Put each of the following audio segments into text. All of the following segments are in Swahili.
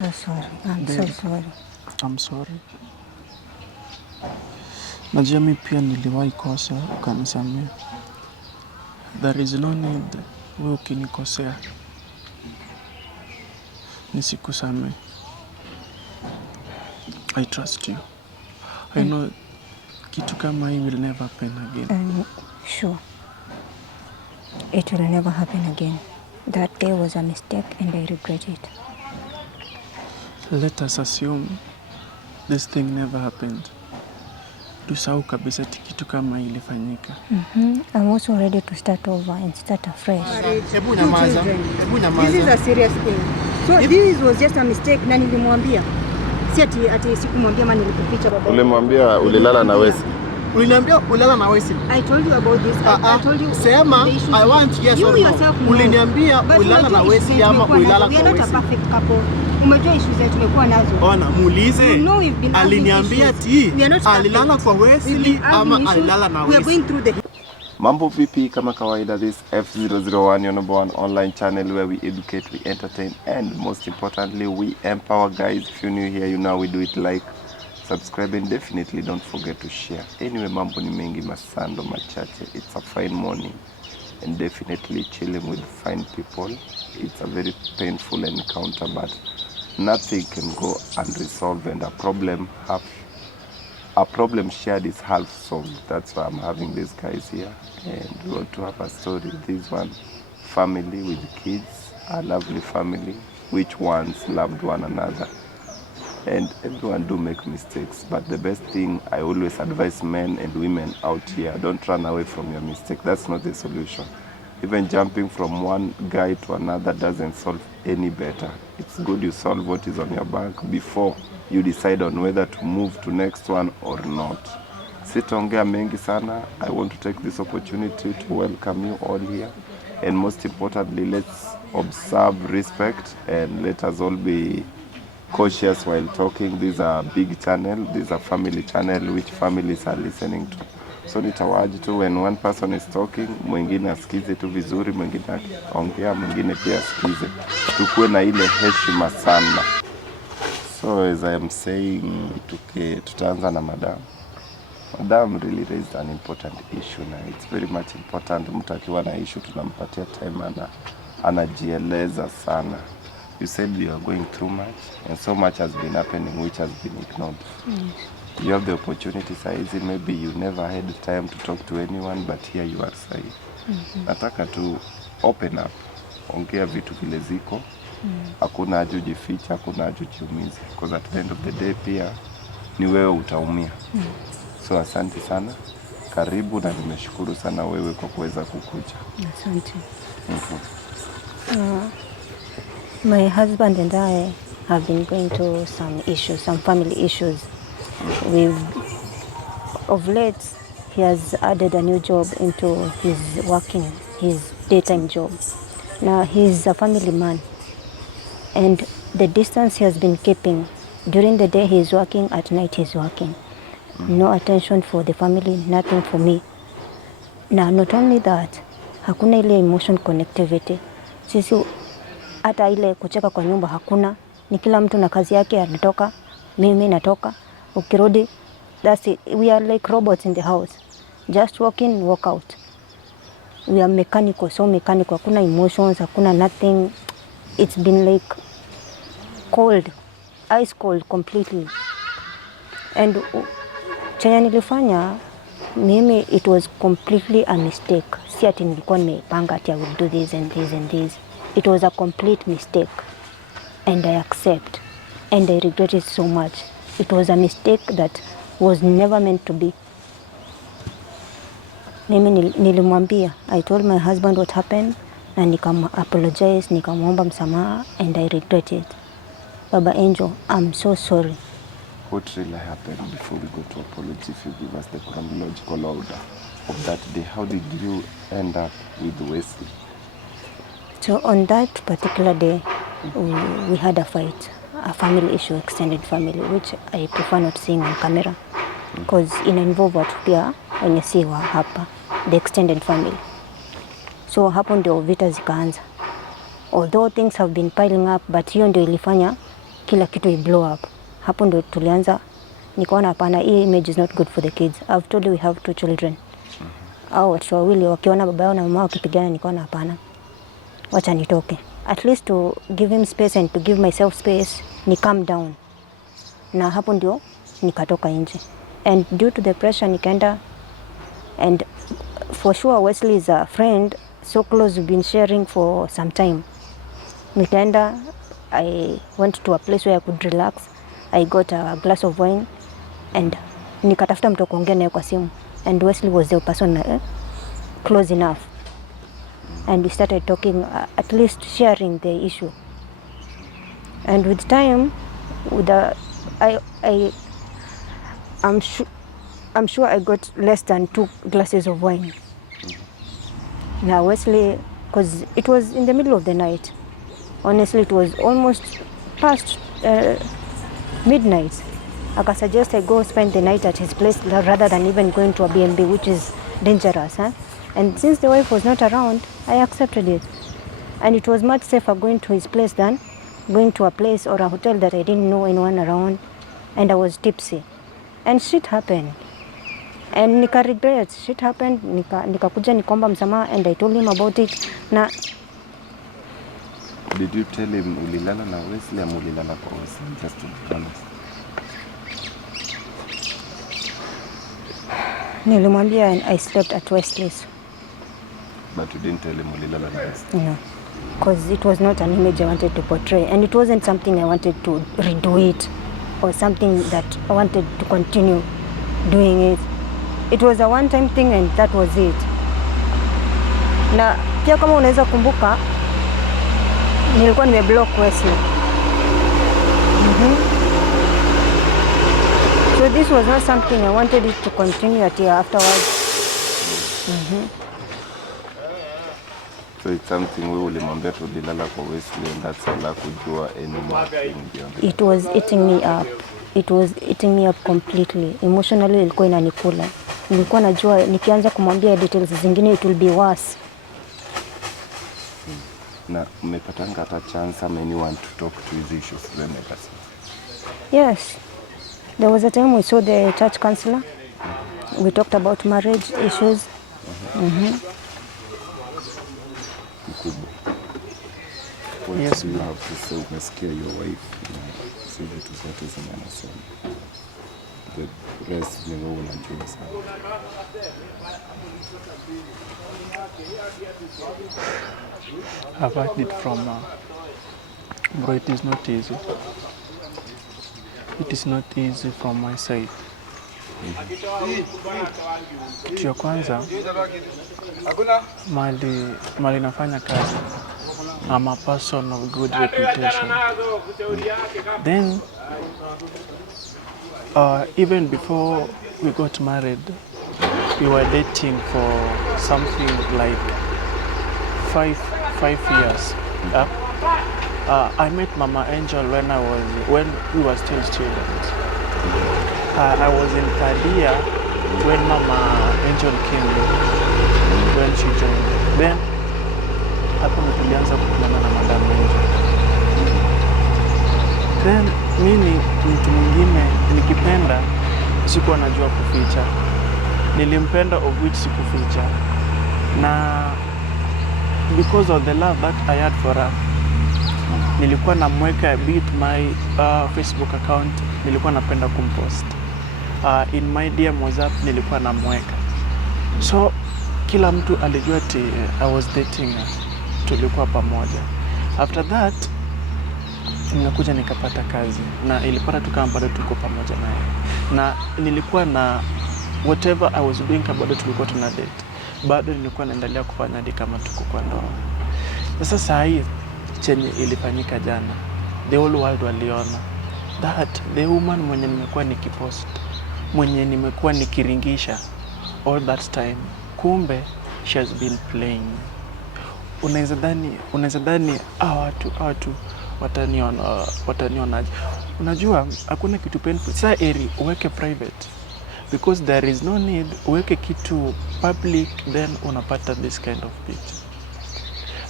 So sorry. I'm so sorry. I'm sorry. Najua mimi pia niliwahi kosa ukanisamehe. There is no need wewe ukinikosea nisikusamehe. I trust you. I know kitu kama hii will never happen again. Sure. It will never happen again. That day was a mistake and I regret it. Let us assume this thing never happened. Tusahau kabisa kitu kama hii ilifanyika. I'm also ready to start over and start afresh. Hebu nyamaza. This is a serious thing. So this was just a mistake na nilimwambia. Si ati sikumwambia maana nilikuficha baba. Ulimwambia ulilala na Wesley. Uliniambia ulala na Wesley. I told you about this. I told you. Sema I want yes or no. Uliniambia ulala na Wesley ama ulala kwa Wesley. We are not a perfect couple. Umejua issues zetu tumekuwa nazo. Ona muulize. Aliniambia alilala kwa Wesley ama alilala na Wesley. We are going through the Mambo vipi, kama kawaida, this F001, your number one online channel where we educate, we entertain, and most importantly we empower. Guys, if you're new here, you know we do it. Like, subscribe, and definitely don't forget to share. Anyway, mambo ni mengi masando machache. It's a fine morning and definitely chilling with fine people. It's a very painful encounter, but nothing can go unresolved, and a problem shared is half solved. That's why I'm having these guys here, and we want to have a story. This one family with kids, a lovely family which once loved one another, and everyone do make mistakes, but the best thing I always advise men and women out here, don't run away from your mistake. That's not the solution. Even jumping from one guy to another doesn't solve any better. It's good you solve what is on your back before you decide on whether to move to next one or not. Sitaongea mengi sana. I want to take this opportunity to welcome you all here, and most importantly, let's observe respect and let us all be cautious while talking. This is a big channel, this is a family channel which families are listening to. So nitawaji tu when one person is talking, mwingine asikize tu vizuri, mwingine ongea, mwingine pia asikize. Tukue na ile heshima sana. So as I am saying, tutaanza na madam. Madam really raised an important issue now. It's very much important. Mtu akiwa na issue tunampatia time anajieleza sana. You said you are going through much, and so much has been happening which has been ignored. You have the opportunity saizi, maybe you never had time to talk to anyone, but here you are sahi. Nataka tu open up, ongea vitu vile ziko. Hakuna haja ujificha, hakuna haja ujiumize, because at the end of the day pia ni wewe utaumia. So asante sana, karibu, na nimeshukuru sana wewe kwa kuweza kukuja. Asante. My husband and I have been going through some issues, some family issues. Of late, he has added a new job into his daytime job. Now he's a family man, and the distance he has been keeping. During the day he is working, at night he is working. No attention for the family, nothing for me. Now not only that, hakuna ile emotion connectivity. Sisi hata ile kucheka kwa nyumba hakuna. Ni kila mtu na kazi yake, anatoka, mimi natoka, ukirudi, that's it. We are like robots in the house. Just walk in, walk out. We are mechanical, so mechanical. Hakuna emotions, hakuna nothing. It's been like cold, ice cold completely. And chenye nilifanya mimi, it was completely a mistake. Si ati nilikuwa nimepanga ati I will do this and this and this. It was a complete mistake, and I accept, and I regret it so much. It was a mistake that was never meant to be. Mimi nilimwambia, I told my husband what happened, na apologize, nikamwomba msamaha, and I regret it. Baba Angel, I'm so sorry. What really happened before we go to apology? If you give us the chronological order of that day, how did you end up with Wesley? So on that particular day, we had a fight, a family issue, extended family, which I prefer not seeing on camera, because involve watu pia wenye si wa hapa, the extended family. So hapo ndio vita zikaanza. Although things have been piling up, but hiyo ndio ilifanya kila kitu i blow up. Hapo ndo tulianza, nikaona hapana, hii image is not good for the kids. I've told you we have 2 children. Au watoto wawili wakiona baba yao na mama wakipigana, nikaona hapana, wacha nitoke. At least to give him space and to give myself space, ni calm down. Na hapo ndio nikatoka nje. And due to the pressure nikaenda, and for sure Wesley is a friend so close, we've been sharing for some time. Nikaenda, I went to a place where I could relax. I got a glass of wine and nikatafuta mtu kuongea naye kwa simu, and Wesley was the person close enough, and we started talking, at least sharing the issue. And with time, with the I'm sure I got less than 2 glasses of wine. Now Wesley, because it was in the middle of the night, honestly it was almost past midnight. I suggest I go spend the night at his place rather than even going to a B&B, which is dangerous. And since the wife was not around, I accepted it. And it was much safer going to his place than going to a place or a hotel that I didn't know anyone around, and I was tipsy. And shit happened. And nika regret, shit happened, nikakuja nikaomba msamaha, and I told him about it. Na did you tell him ulilala na Wesley ama ulilala kwa Wesley, just to be honest? Nilimwambia I slept at Wesley's. But you didn't tell him ulilala na Wesley? No, because it was not an image I wanted to portray, and it wasn't something I wanted to redo it or something that I wanted to continue doing it. It was a one-time thing and that was it. Na pia kama unaweza kumbuka, nilikuwa nimeblock Wesley. So this was not something I wanted it to continue at here afterwards. So it's something wewe ulimwambia tu ulilala kwa Wesley, and that's all kujua anything beyond. It was eating me up. It was eating me up completely. Emotionally ilikuwa inanikula. Nilikuwa najua nikianza kumwambia details zingine it will be worse. Na mmepatanga hata chance ama anyone to talk to his issues then never? Yes. There was a time we saw the church counselor. We talked about marriage issues. Yes, you have to say umesikia your wife. Sisi vitu zote zinanasema. The rest ni wewe unajua sana. I've heard it from bro, it is not easy. It is not easy from my side. Kitu ya kwanza, mali nafanya kazi, I'm a person of good reputation. Then, even before we got married, we were dating for something like five years. I met Mama Angel when we were still students. I was in third year when Mama Angel came in, when she joined. Then hapo tulianza kukuana na Madam Angel. Then mimi mtu mwingine nikipenda sikuwa najua kuficha. Nilimpenda of which sikuficha. Na because of the love that I had for her, nilikuwa namweka bit my Facebook account, nilikuwa napenda kumpost. In my DM WhatsApp nilikuwa namweka. So kila mtu alijua ati I was dating her. Tulikuwa pamoja. After that ninakuja nikapata kazi na ilipata tu kama bado tuko pamoja naye. Na nilikuwa na whatever I was doing bado tulikuwa tuna date. Bado nilikuwa naendelea kufanya hadi kama tuko kwa ndoa. Sasa saa hii chenye ilifanyika jana, the whole world waliona that the woman mwenye nimekuwa nikipost, mwenye nimekuwa nikiringisha all that time, kumbe she has been playing. Unaweza dhani watu watanionaje? Unajua hakuna kitu painful. Sasa eri uweke private, because there is no need uweke kitu public then unapata this kind of picture.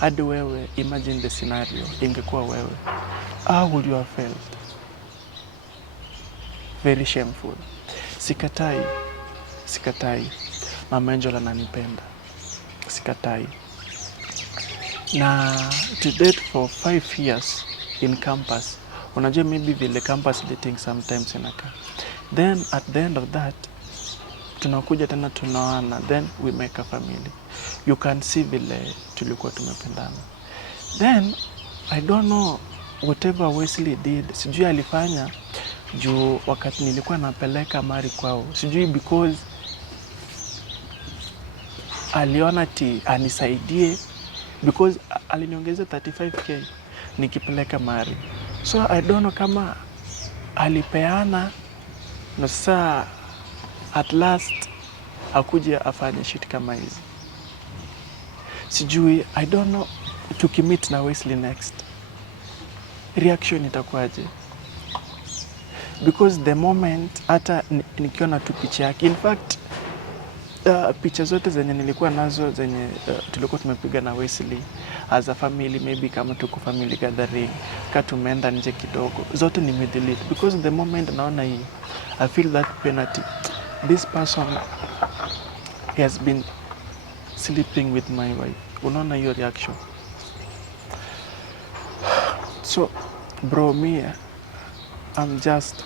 Hadi wewe, imagine the scenario, ingekuwa wewe, how would you have felt? very shameful. Sikatai, Mama Angel ananipenda, sikatai. Na to date for 5 years in campus, unajua maybe vile campus dating sometimes inaka. Then at the end of that, tunakuja tena tunaoana, then we make a family. You can see vile tulikuwa tumependana. Then I don't know whatever Wesley did, sijui alifanya juu wakati nilikuwa napeleka Mari kwao, sijui because aliona ati anisaidie, because aliniongeza 35k nikipeleka Mari. So I don't know kama alipeana na saa at last akuja afanye shit kama hizi. Sijui, I don't know, tukimit na Wesley next reaction itakuwaje, because the moment hata nikiona tu picha yake, in fact picha zote zenye nilikuwa nazo zenye tulikuwa tumepiga na Wesley as a family, maybe kama tuko family gathering, kama tumeenda nje kidogo, zote nimedelete, because the moment naona hii I feel that penalty, this person has been sleeping with my wife. Unaona hiyo reaction. So bro, me I'm just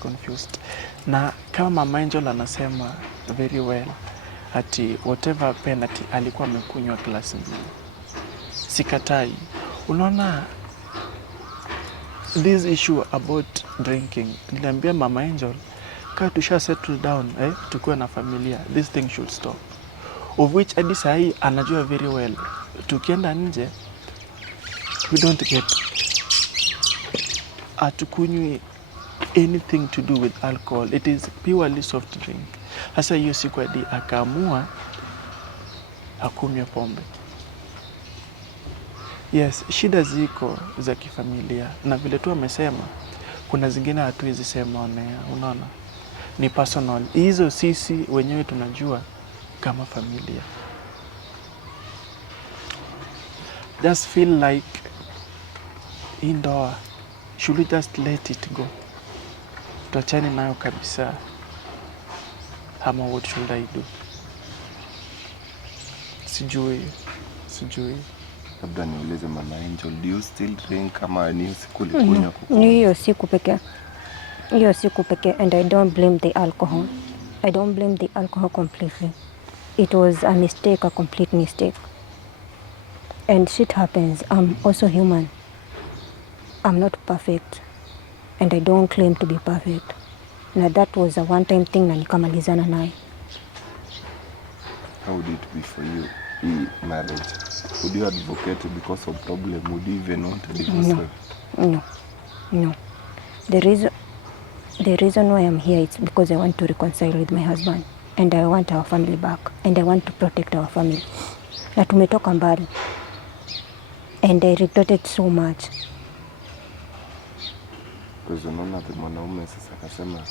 confused. Na kama Mama Angel anasema very well ati whatever penalty alikuwa amekunywa glasi mbili, sikatai. Unaona this issue about drinking, niliambia Mama Angel kama tusha settle down, tukuwe na familia, this thing should stop, of which hadi sahi anajua very well tukienda nje we don't get, hatukunywi anything to do with alcohol, it is purely soft drink. Hasa hiyo siku hadi akaamua akunywe pombe. Yes, shida ziko za kifamilia, na vile tu amesema kuna zingine hatuwezi sema onea, unaona ni personal, hizo sisi wenyewe tunajua kama familia. Just feel like hii ndoa, should we just let it go, tuachane nayo kabisa, ama what should I do? Sijui. Labda niulize Mama Angel, do you still drink kama ni siku likunywa kuku? Ni hiyo siku pekee, and I don't blame the alcohol. I don't blame the alcohol completely. It was a mistake, a complete mistake. And shit happens. I'm also human. I'm not perfect. And I don't claim to be perfect. Na that was a one-time thing na nikamalizana naye. How would it be for you, marriage? Would you advocate because of problem? Would you even want to divorce? No. The reason why I'm here is because I want to reconcile with my husband. And I want our family back. And I want to protect our family. Na tumetoka mbali. And I regret it so much. Because unaona the mwanaume sasa akasema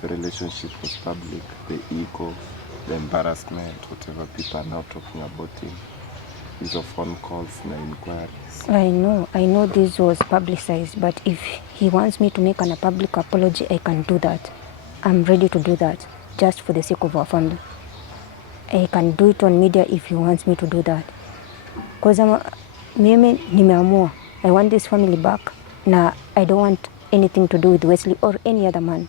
the relationship was public, the ego, the embarrassment, whatever people are now talking about him. These are phone calls na inquiries. I know this was publicized, but if he wants me to make a public apology, I can do that. I'm ready to do that, just for the sake of our family. I can do it on media if he wants me to do that. Because mimi nimeamua, I want this family back. Na I don't want anything to do with Wesley or any other man.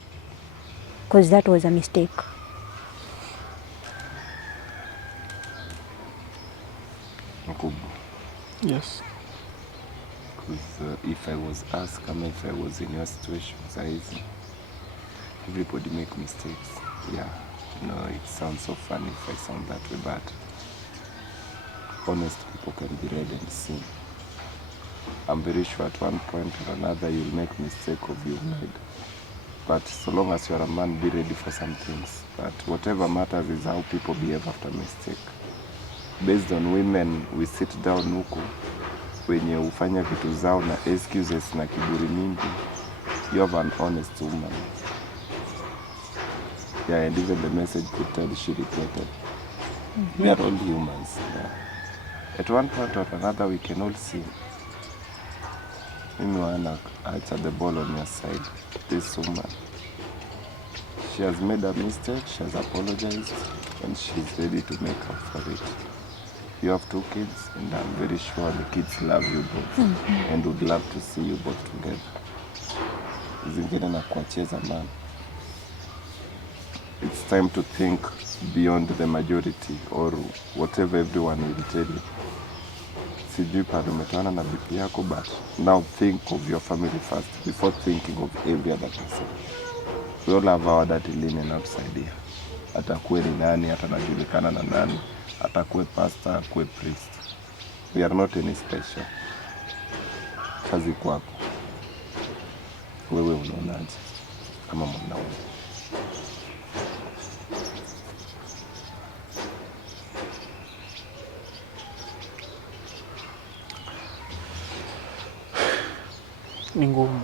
Because that was a mistake. Yes. Because if I was asked, if I was in your situation, everybody make mistakes. Yeah, it sounds so funny if I sound that way, but honest people can be read and seen. I'm very sure at one point or another you'll make mistake of you made. But so long as you're a man, be ready for some things. But whatever matters is how people behave after mistake. Based on women, we sit down huku wenye ufanya vitu zao na excuses na kiburi mingi. You have an honest woman. Yeah, and even the message could tell she regretted. We are all humans. Yeah. At one point or another, we can all sin. mimi wana acha the ball on your side. This woman, she has made a mistake, she has apologized, and she's ready to make up for it. You have 2 kids, and I'm very sure the kids love you both and would love to see you both together. Zingine na kuacheza man. It's time to think beyond the majority or whatever everyone will tell you. Sijui pale umetoana na bibi yako, but now think of your family first before thinking of every other person. We all have our dirty linen outside here. Atakuwe ni nani, atanajulikana na nani, atakuwe pastor, akuwe priest. We are not any special. Kazi kwako. Wewe unaonaje kama mwanaume? Ni ngumu.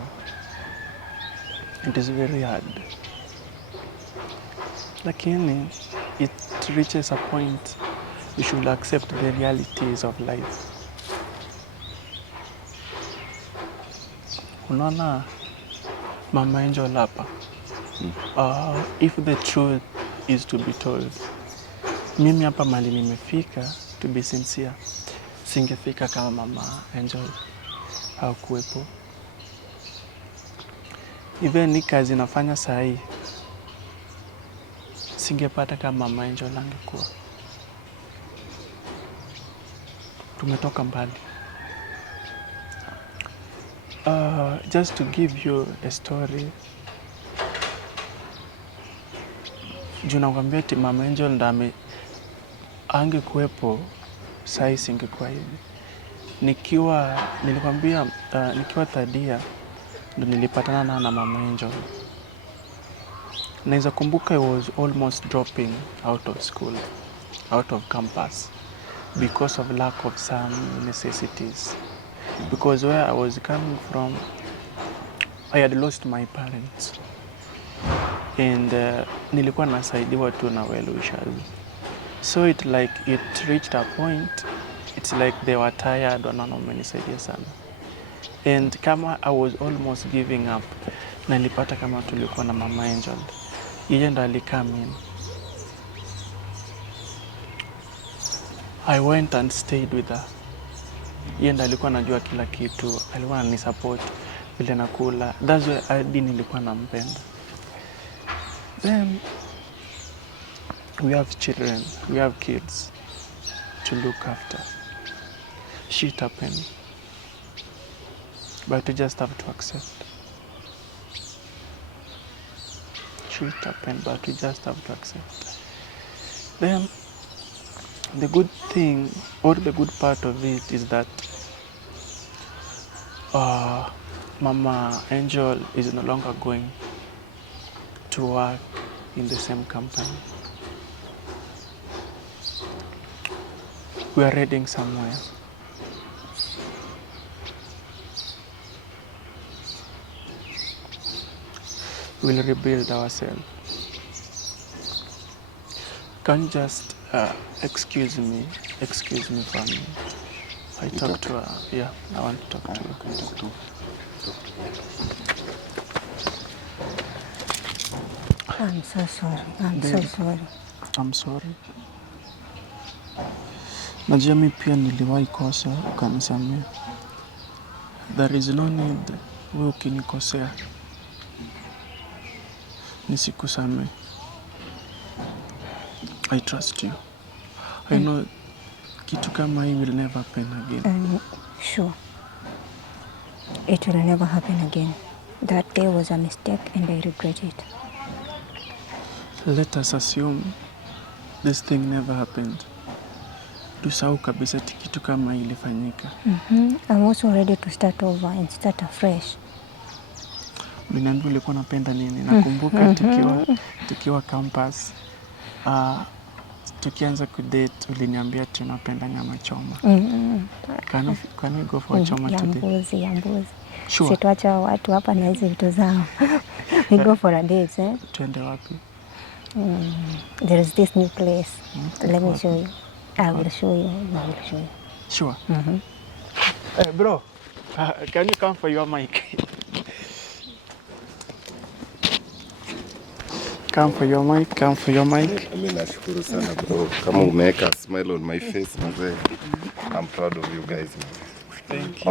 It is very hard. Lakini it reaches a point you should accept the realities of life. Unaona Mama Angel hapa. If the truth is to be told, mimi hapa mali nimefika, to be sincere, singefika kama Mama Angel hakuwepo. Even ni kazi nafanya sahi, singepata kama Mama Angel angekuwa. Tumetoka mbali. Just to give you a story, juu nakwambia ati Mama Angel ndame angekuwepo sahi singekuwa hivi. Nilikwambia nikiwa Tadia ndo nilipatana na Mama Angel. Naweza kumbuka I was almost dropping out of school, out of campus, because of lack of some necessities. Because where I was coming from, I had lost my parents. And nilikuwa nasaidiwa tu na well wishers. So it reached a point, it's like they were tired, wanaona wamenisaidia sana. And kama I was almost giving up, na nilipata kama tulikuwa na Mama Angel. Yeye ndo alikam in. I went and stayed with her. Yeye ndo alikuwa anajua kila kitu, alikuwa ananisupport vile nakula. That's why hadi nilikuwa nampenda. Then we have children, we have kids to look after. Shit happened. But we just have to accept. Shit happened, but we just have to accept. Then the good thing, or the good part of it, is that Mama Angel is no longer going to work in the same company. We are heading somewhere. We'll rebuild ourselves. Can you just excuse me from I talk to her. Yeah, I want to talk to you. I'm so sorry. I'm sorry. Najua mimi pia niliwahi kosa, ukanisamea. There is no need wewe ukinikosea nisikusamee. I trust you. I know kitu kama hii will never happen again. Sure. It will never happen again. That day was a mistake and I regret it. Let us assume this thing never happened. Tusahau kabisa kitu kama hii ilifanyika. I'm also ready to start over and start afresh. Mimi nilikuwa napenda nini? Nakumbuka tukiwa campus. Tukianza kudate uliniambia tunapenda nyama choma. Can we go for choma today? Ya mbuzi. Sure. Situacha watu hapa na hizi vitu zao. We go for a date, eh? Tuende wapi? There is this new place. Let me show you. I will show you. Sure. Hey bro, Can you come for your mic? Come for your mic, come for your mic. Mimi nashukuru sana bro. Kama umeweka smile on my face mzee. I'm proud of you guys. Thank you.